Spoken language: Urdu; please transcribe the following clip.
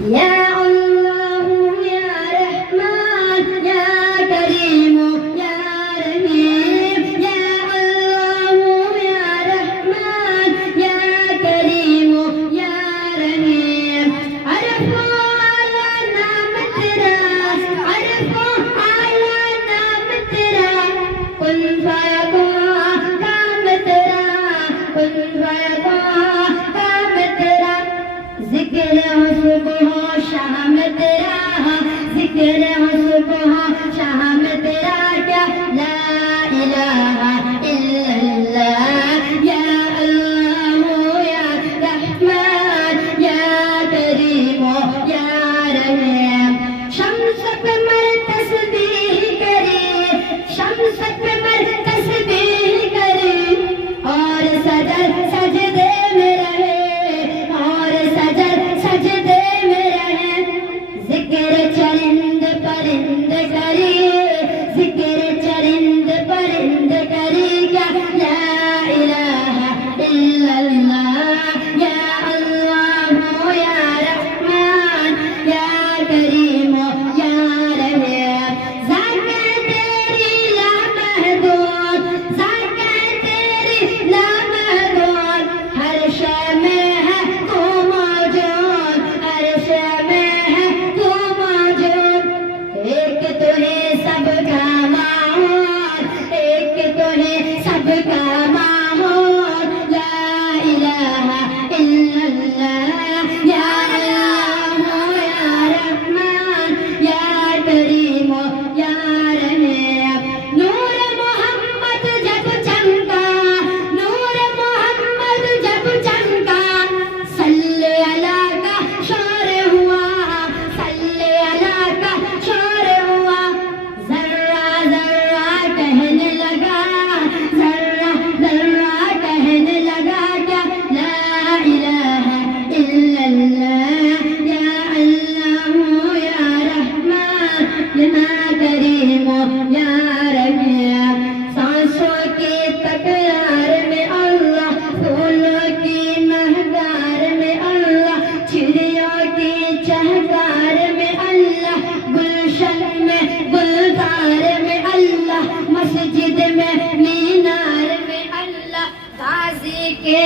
یا اللہ یا رحمان یا کریم یا رحیم یا اللہ یا رحمان یا کریم یا رحیم عرفو اعلیٰ نام تیرا عرفو اعلیٰ نام تیرا کن فیکون کام تیرا کن فیکون کام تیرا ذکر ہو صبح و شام تیرا ذکر ہو صبح و شام تیرا کیا لا الہ الا اللہ یا اللہ یا رحمان یا کریم یا رحیم شمس پہ مر تسبیح کرے شمس پہ مر تسبیح کرے اور سجد سجدے میں رہے اور سجد سجدے میں رہے ذکر چرند پرند کرے ذکر چرند پرند کرے کیا لا الہ الا اللہ یا اللہ یا رحمان یا کریم یا رحیم ذات تیری لامحدود ذات تیری لامحدود ہر شے میں ہے تو موجود ہر شے میں ہے تو موجود ایک تو ہے سب کا معبود ایک تو ہے سب کا معبود لا الہ الا اللہ یا اللہ یا رحمان یا کریم یا رحیم نور محمد جب چمکا نور محمد جب چمکا صلی اللہ کا شور ہوا صلی اللہ کا شور ہوا ذرہ ذرہ کہنے لگا ذرہ ذرہ کہنے لگا کیا لا الہ الا اللہ یا اللہ یا رحمان یا کریم یا رحیم سانسوں کی تکرار میں اللہ پھولوں کی مہکار میں اللہ چڑیوں کی چہکار میں اللہ گلشن میں گلزار میں اللہ مسجد میں مینار میں اللہ غازی کے